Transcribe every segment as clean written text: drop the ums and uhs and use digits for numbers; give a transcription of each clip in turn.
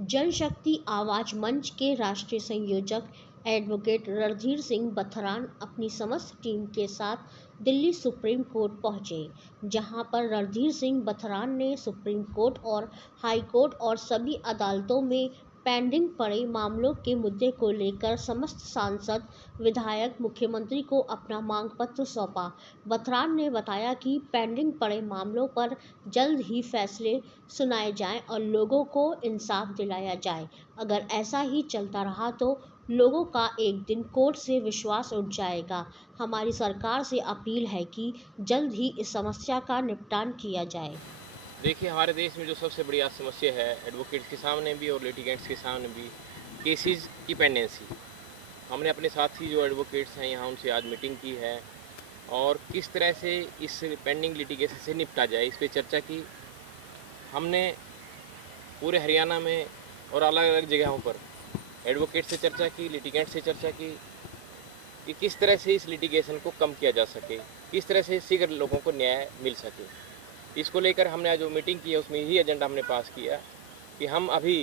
जनशक्ति आवाज मंच के राष्ट्रीय संयोजक एडवोकेट रणधीर सिंह बथरान अपनी समस्त टीम के साथ दिल्ली सुप्रीम कोर्ट पहुंचे, जहां पर रणधीर सिंह बथरान ने सुप्रीम कोर्ट और हाई कोर्ट और सभी अदालतों में पेंडिंग पड़े मामलों के मुद्दे को लेकर समस्त सांसद, विधायक, मुख्यमंत्री को अपना मांग पत्र सौंपा। बथरान ने बताया कि पेंडिंग पड़े मामलों पर जल्द ही फैसले सुनाए जाएं और लोगों को इंसाफ दिलाया जाए। अगर ऐसा ही चलता रहा तो लोगों का एक दिन कोर्ट से विश्वास उठ जाएगा। हमारी सरकार से अपील है कि जल्द ही इस समस्या का निपटान किया जाए। देखिए, हमारे देश में जो सबसे बड़ी आज समस्या है एडवोकेट्स के सामने भी और लिटिगेंट्स के सामने भी, केसेस की पेंडेंसी। हमने अपने साथी जो एडवोकेट्स हैं यहाँ उनसे आज मीटिंग की है और किस तरह से इस पेंडिंग लिटिगेशन से निपटा जाए इस पर चर्चा की। हमने पूरे हरियाणा में और अलग अलग जगहों पर एडवोकेट से चर्चा की, लिटिगेंट से चर्चा की कि किस तरह से इस लिटिगेशन को कम किया जा सके, किस तरह से शीघ्र लोगों को न्याय मिल सके। इसको लेकर हमने आज जो मीटिंग की है उसमें यही एजेंडा हमने पास किया कि हम अभी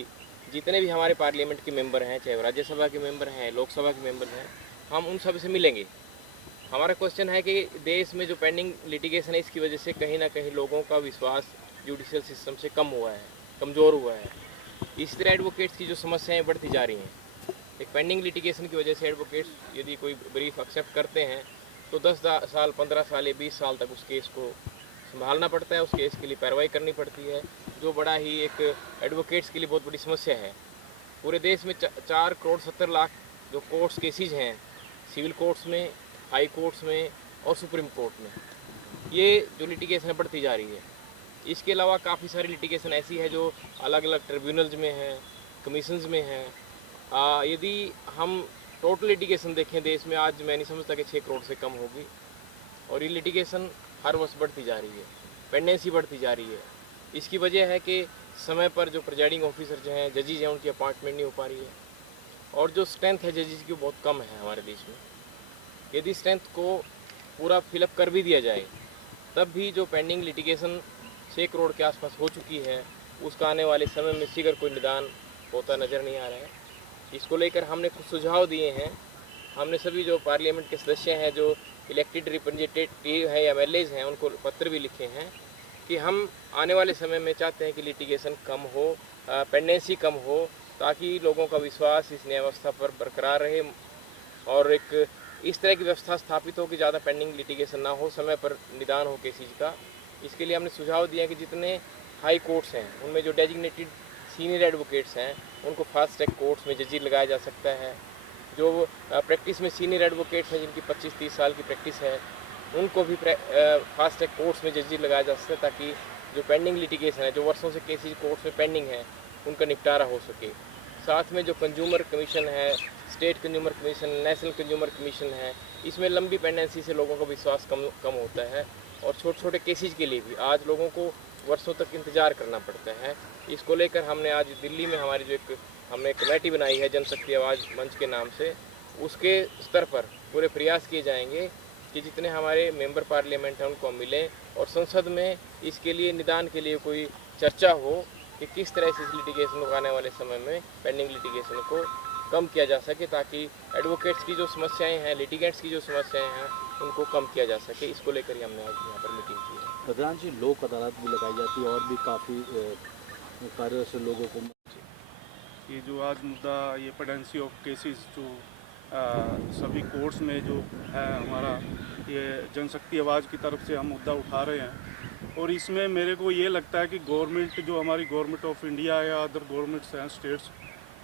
जितने भी हमारे पार्लियामेंट के मेंबर हैं, चाहे वो राज्यसभा के मेंबर हैं, लोकसभा के मेंबर हैं, हम उन सब से मिलेंगे। हमारा क्वेश्चन है कि देश में जो पेंडिंग लिटिगेशन है इसकी वजह से कहीं ना कहीं लोगों का विश्वास जुडिशियल सिस्टम से कम हुआ है, कमज़ोर हुआ है। इसी तरह एडवोकेट्स की जो समस्याएं बढ़ती जा रही हैं। एक पेंडिंग लिटिगेशन की वजह से एडवोकेट्स यदि कोई ब्रीफ एक्सेप्ट करते हैं तो 10 साल, 15 साल या 20 साल तक उस केस को संभालना पड़ता है, उस केस के लिए कार्रवाई करनी पड़ती है, जो बड़ा ही एक एडवोकेट्स के लिए बहुत बड़ी समस्या है। पूरे देश में 4 करोड़ 70 लाख जो कोर्ट्स केसेज हैं, सिविल कोर्ट्स में, हाई कोर्ट्स में और सुप्रीम कोर्ट में, ये जो लिटिगेशन बढ़ती जा रही है। इसके अलावा काफ़ी सारी लिटिगेशन ऐसी है जो अलग अलग ट्रिब्यूनल्स में हैं, कमीशंस में हैं। यदि हम टोटल लिटिगेशन देखें देश में, आज मैं नहीं समझता कि 6 करोड़ से कम होगी और ये लिटिगेशन हर वर्ष बढ़ती जा रही है, पेंडेंसी बढ़ती जा रही है। इसकी वजह है कि समय पर जो प्रिजाइडिंग ऑफिसर जो हैं, जजेज हैं, उनकी अपॉइंटमेंट नहीं हो पा रही है और जो स्ट्रेंथ है जजेज की बहुत कम है हमारे देश में। यदि स्ट्रेंथ को पूरा फिलअप कर भी दिया जाए तब भी जो पेंडिंग लिटिगेशन 6 करोड़ के आसपास हो चुकी है उसका आने वाले समय में शीघ्र कोई निदान होता नज़र नहीं आ रहा है। इसको लेकर हमने कुछ सुझाव दिए हैं। हमने सभी जो पार्लियामेंट के सदस्य हैं, जो इलेक्टेड रिप्रेजेंटेटिव है या एमएलएज हैं, उनको पत्र भी लिखे हैं कि हम आने वाले समय में चाहते हैं कि लिटिगेशन कम हो, पेंडेंसी कम हो, ताकि लोगों का विश्वास इस न्याय व्यवस्था पर बरकरार रहे और एक इस तरह की व्यवस्था स्थापित हो कि ज़्यादा पेंडिंग लिटिगेशन ना हो, समय पर निदान हो केसेज का। इसके लिए हमने सुझाव दिया कि जितने हाई कोर्ट्स हैं उनमें जो डेजिग्नेटेड सीनियर एडवोकेट्स हैं उनको फास्ट ट्रैक कोर्ट्स में जजेस लगाया जा सकता है। जो प्रैक्टिस में सीनियर एडवोकेट्स हैं जिनकी 25-30 साल की प्रैक्टिस है उनको भी फास्ट ट्रैक कोर्ट्स में जजेस लगाया जा सकता है, ताकि जो पेंडिंग लिटिगेशन है, जो वर्षों से केसेज कोर्ट्स में पेंडिंग है, उनका निपटारा हो सके। साथ में जो कंज्यूमर कमीशन है, state consumer commission, national consumer commission है, इसमें लंबी पेंडेंसी से लोगों का विश्वास कम होता है और छोटे छोटे केसेज के लिए भी आज लोगों को वर्षों तक इंतज़ार करना पड़ता है। इसको लेकर हमने आज दिल्ली में हमारी जो हमने कमेटी बनाई है जनशक्ति आवाज़ मंच के नाम से, उसके स्तर पर पूरे प्रयास किए जाएंगे कि जितने हमारे मेंबर पार्लियामेंट हैं उनको हम मिलें और संसद में इसके लिए निदान के लिए कोई चर्चा हो कि किस तरह से इस लिटिगेशन को आने वाले समय में पेंडिंग लिटिगेशन को कम किया जा सके, ताकि एडवोकेट्स की जो समस्याएं हैं, लिटिगेंट्स की जो समस्याएं हैं, उनको कम किया जा सके। इसको लेकर ही हमने आज यहाँ पर मीटिंग की है। प्रधान जी, लोक अदालत भी लगाई जाती है और भी काफ़ी कार्यों से लोगों को ये जो आज मुद्दा, ये पेंडेंसी ऑफ केसेस जो सभी कोर्ट्स में जो है हमारा, ये जनशक्ति आवाज़ की तरफ से हम मुद्दा उठा रहे हैं और इसमें मेरे को ये लगता है कि गवर्नमेंट, जो हमारी गवर्नमेंट ऑफ इंडिया या अदर गवर्नमेंट्स हैं स्टेट्स,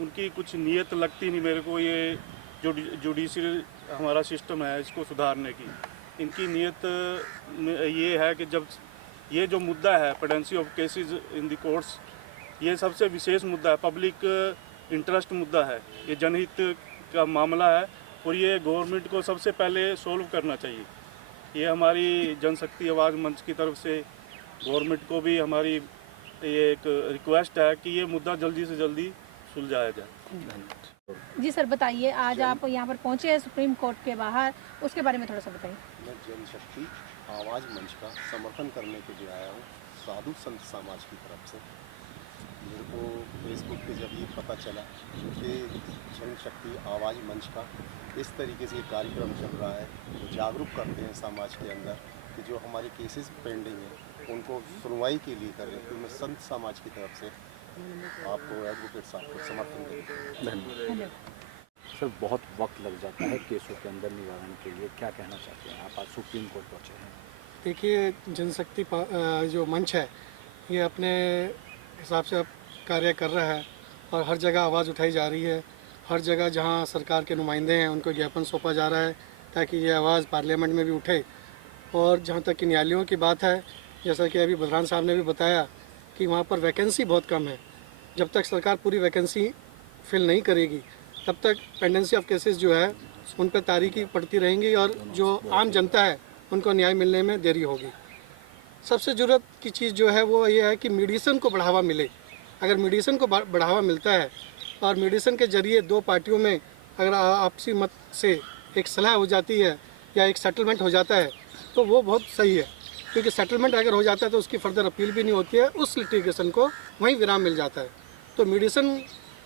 उनकी कुछ नीयत लगती नहीं मेरे को ये जो जुडिशल हमारा सिस्टम है इसको सुधारने की। इनकी नीयत ये है कि जब ये जो मुद्दा है pendency of cases in the courts, ये सबसे विशेष मुद्दा है, पब्लिक इंटरेस्ट मुद्दा है, ये जनहित का मामला है और ये गवर्नमेंट को सबसे पहले सोल्व करना चाहिए। ये हमारी जनशक्ति आवाज़ मंच की तरफ से गवर्नमेंट को भी हमारी ये एक रिक्वेस्ट है कि ये मुद्दा जल्दी से जल्दी सुलझाया जाए। जी सर, बताइए, आज आप यहाँ पर पहुँचे हैं सुप्रीम कोर्ट के बाहर, उसके बारे में थोड़ा सा बताइए। मैं जनशक्ति आवाज़ मंच का समर्थन करने के लिए आया हूँ, साधु संत समाज की तरफ से। मेरे को फेसबुक पे जब ये पता चला कि जनशक्ति आवाज़ मंच का इस तरीके से कार्यक्रम चल रहा है, तो जागरूक करते हैं समाज के अंदर कि जो हमारे केसेस पेंडिंग हैं उनको सुनवाई के लिए कर रहे हैं, तो मैं संत समाज की तरफ से आपको एडवोकेट साहब को समर्थन देता हूँ। धन्यवाद सर। बहुत वक्त लग जाता है केसों के अंदर निवारण के लिए, क्या कहना चाहते हैं आप? आज सुप्रीम कोर्ट पहुँचे हैं। देखिए, जनशक्ति जो मंच है ये अपने हिसाब से अब कार्य कर रहा है और हर जगह आवाज़ उठाई जा रही है। हर जगह जहां सरकार के नुमाइंदे हैं उनको ज्ञापन सौंपा जा रहा है ताकि ये आवाज़ पार्लियामेंट में भी उठे। और जहां तक कि न्यायालयों की बात है, जैसा कि अभी बथरान साहब ने भी बताया कि वहां पर वैकेंसी बहुत कम है। जब तक सरकार पूरी वैकेंसी फिल नहीं करेगी तब तक पेंडेंसी ऑफ केसेस जो है उन पर तारीखी पड़ती रहेंगी और जो आम जनता है उनको न्याय मिलने में देरी होगी। सबसे ज़रूरत की चीज़ जो है वो ये है कि मेडिसिन को बढ़ावा मिले। अगर मेडिसिन को बढ़ावा मिलता है और मेडिसिन के ज़रिए दो पार्टियों में अगर आपसी मत से एक सलाह हो जाती है या एक सेटलमेंट हो जाता है तो वो बहुत सही है, क्योंकि सेटलमेंट अगर हो जाता है तो उसकी फर्दर अपील भी नहीं होती है, उस लिटिगेशन को वहीं विराम मिल जाता है। तो मेडिसिन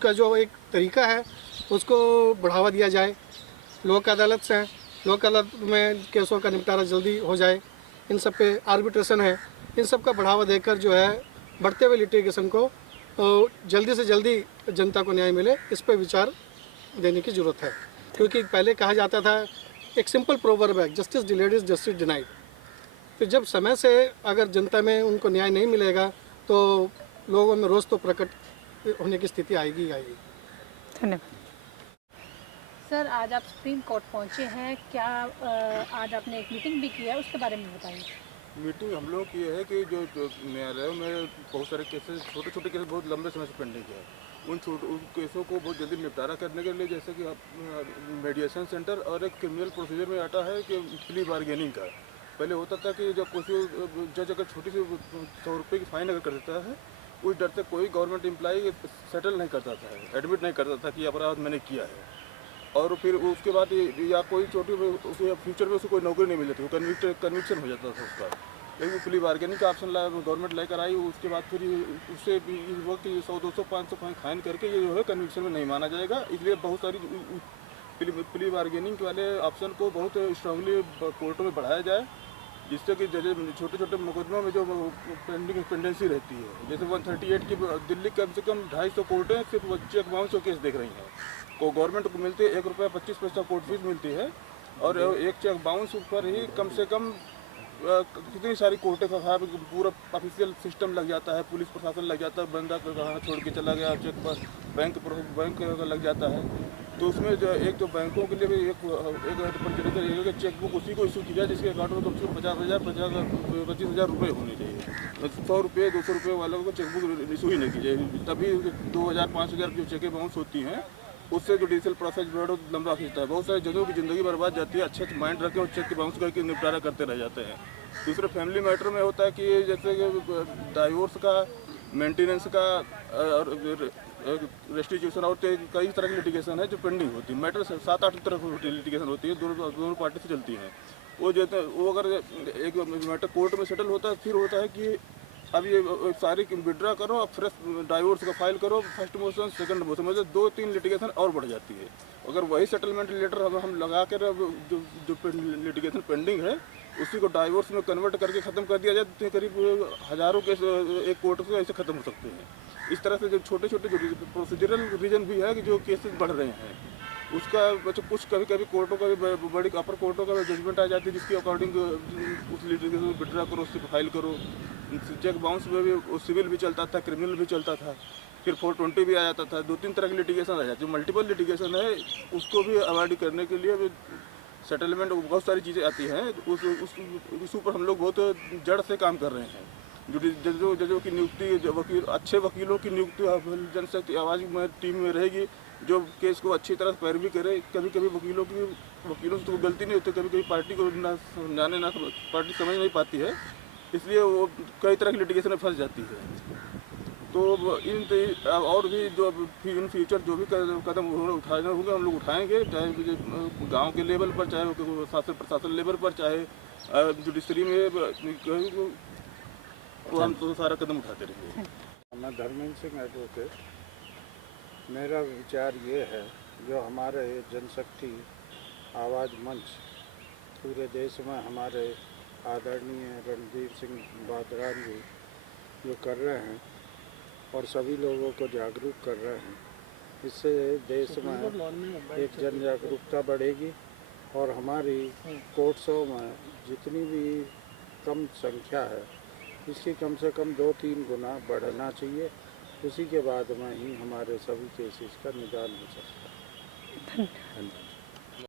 का जो एक तरीका है उसको बढ़ावा दिया जाए। लोक अदालत से लोक अदालत में केसों का निपटारा जल्दी हो जाए, इन सब पे आर्बिट्रेशन है, इन सब का बढ़ावा देकर जो है बढ़ते हुए लिटिगेशन को जल्दी से जल्दी जनता को न्याय मिले, इस पर विचार देने की ज़रूरत है। क्योंकि पहले कहा जाता था, एक सिंपल प्रोवर्ब है, justice delayed is justice denied. तो जब समय से अगर जनता में उनको न्याय नहीं मिलेगा तो लोगों में रोष तो प्रकट होने की स्थिति आएगी आएगी। धन्यवाद सर। आज आप सुप्रीम कोर्ट पहुंचे हैं, क्या आज आपने एक मीटिंग भी की है, उसके बारे में बताइए। मीटिंग हम लोग की है कि जो न्यायालयों में बहुत सारे केसेस, छोटे छोटे केसेस बहुत लंबे समय से पेंडिंग है, उन केसों को बहुत जल्दी निपटारा करने के लिए, जैसे कि मीडिएशन सेंटर और एक क्रिमिनल प्रोसीजर में आता है कि प्ली बार्गेनिंग का। पहले होता था कि जब कोई जज अगर छोटी सी 100 रुपये की फाइन अगर कर देता है, उस डर से कोई गवर्नमेंट एम्प्लॉई सेटल नहीं करता था, एडमिट नहीं करता था कि अपराध मैंने किया है। और फिर उसके बाद या कोई छोटी उसे फ्यूचर में उसको कोई नौकरी नहीं मिल जाती, वो कन्विक्शन हो जाता था उसका। लेकिन प्ली बार्गेनिंग का ऑप्शन गवर्नमेंट लेकर आई, उसके बाद फिर उससे वक्त 100, 200, 500 फाइन करके ये जो है कन्विक्शन में नहीं माना जाएगा। इसलिए बहुत सारी प्ली बार्गेनिंग वाले ऑप्शन को बहुत स्ट्रांगली कोर्टों में बढ़ाया जाए, जिससे कि छोटे छोटे मुकदमों में जो पेंडेंसी रहती है, जैसे 138 की दिल्ली कम से कम 250 कोर्टें सिर्फ चेक बाउंस केस देख रही हैं, को गवर्नमेंट को मिलती है ₹1.25 कोर्ट फीस मिलती है, और एक चेक बाउंस पर ही कम से कम कितनी सारी कोर्टें का पूरा ऑफिशियल सिस्टम लग जाता है, पुलिस प्रशासन लग जाता है, बंदा कहाँ छोड़ के चला गया चेक पर, बैंक लग जाता है। तो उसमें जो एक तो बैंकों के लिए भी एक चेकबुक उसी को इशू की जाए जिसके अकाउंट में कम से कम 25,000 रुपये होने चाहिए। 100 रुपये 200 रुपये वालों को चेकबुक इशू ही नहीं की जाए, तभी 2,000 5,000 जो चेकें बाउंस होती हैं उससे जुडिशियल प्रोसेस बहुत लंबा खींचता है। बहुत सारे जजों की ज़िंदगी बर्बाद जाती है, अच्छे से माइंड रखें और चेक के बाउंस करके निपटारा करते रह जाते हैं। दूसरे फैमिली मैटर में होता है कि जैसे डाइवोर्स का, मेंटेनेंस का और रेस्टिट्यूशन और कई तरह की लिटिगेशन है जो पेंडिंग होती है। मैटर 7-8 तरह की लिटिगेशन होती है, दोनों पार्टी से चलती हैं। वो अगर एक मैटर कोर्ट में सेटल होता है, फिर होता है कि अब ये सारी विड्रा करो, अब फ्रेश डाइवोर्स का फाइल करो, फर्स्ट मोशन सेकंड मोशन, मतलब 2-3 लिटिगेशन और बढ़ जाती है। अगर वही सेटलमेंट लेटर हम लगा कर जो लिटिगेशन पेंडिंग है उसी को डाइवोर्स में कन्वर्ट करके ख़त्म कर दिया जाए तो करीब हज़ारों केस एक कोर्ट से ऐसे ख़त्म हो सकते हैं। इस तरह से जो छोटे छोटे जो प्रोसीजरल रीजन भी है कि जो केसेस बढ़ रहे हैं, उसका कुछ कभी कभी कोर्टों का भी बड़ी अपर कोर्टों का जजमेंट आ जाती है, जिसके अकॉर्डिंग उस लिटिगेशन को विड्रा करो, उससे फाइल करो। चेक बाउंस में भी सिविल भी चलता था, क्रिमिनल भी चलता था, फिर 420 भी आ जाता था। 2-3 तरह की लिटिगेशन आ जाती है। मल्टीपल लिटिगेशन है, उसको भी अवॉइड करने के लिए सेटलमेंट बहुत सारी चीज़ें आती हैं। उस ऊपर हम लोग बहुत जड़ से काम कर रहे हैं। जजों की नियुक्ति, अच्छे वकीलों की नियुक्ति जनशक्ति आवाज़ में टीम में रहेगी, जो केस को अच्छी तरह पैरवी करे। कभी कभी वकीलों से तो गलती नहीं होती, कभी कभी पार्टी को ना समझाने ना पार्टी समझ नहीं पाती है, इसलिए वो कई तरह की लिटिगेशन में फंस जाती है। तो और भी जो इन फ्यूचर जो भी कदम उठाने होंगे हम लोग उठाएंगे, चाहे गांव के लेवल पर, चाहे शासन प्रशासन लेवल पर, चाहे जुडिशरी में, वो हम तो सारा कदम उठाते रहेंगे। मैं धर्मेंद्र सिंह एडवोकेट। मेरा विचार ये है, जो हमारे जनशक्ति आवाज़ मंच पूरे देश में हमारे आदरणीय रणधीर सिंह बादरान जी जो कर रहे हैं और सभी लोगों को जागरूक कर रहे हैं, इससे देश में एक जन जागरूकता बढ़ेगी और हमारी कोर्ट्सों में जितनी भी कम संख्या है इसकी कम से कम 2-3 गुना बढ़ना चाहिए। उसी के बाद में ही हमारे सभी केसेस का निदान हो सकता है। धन्यवाद।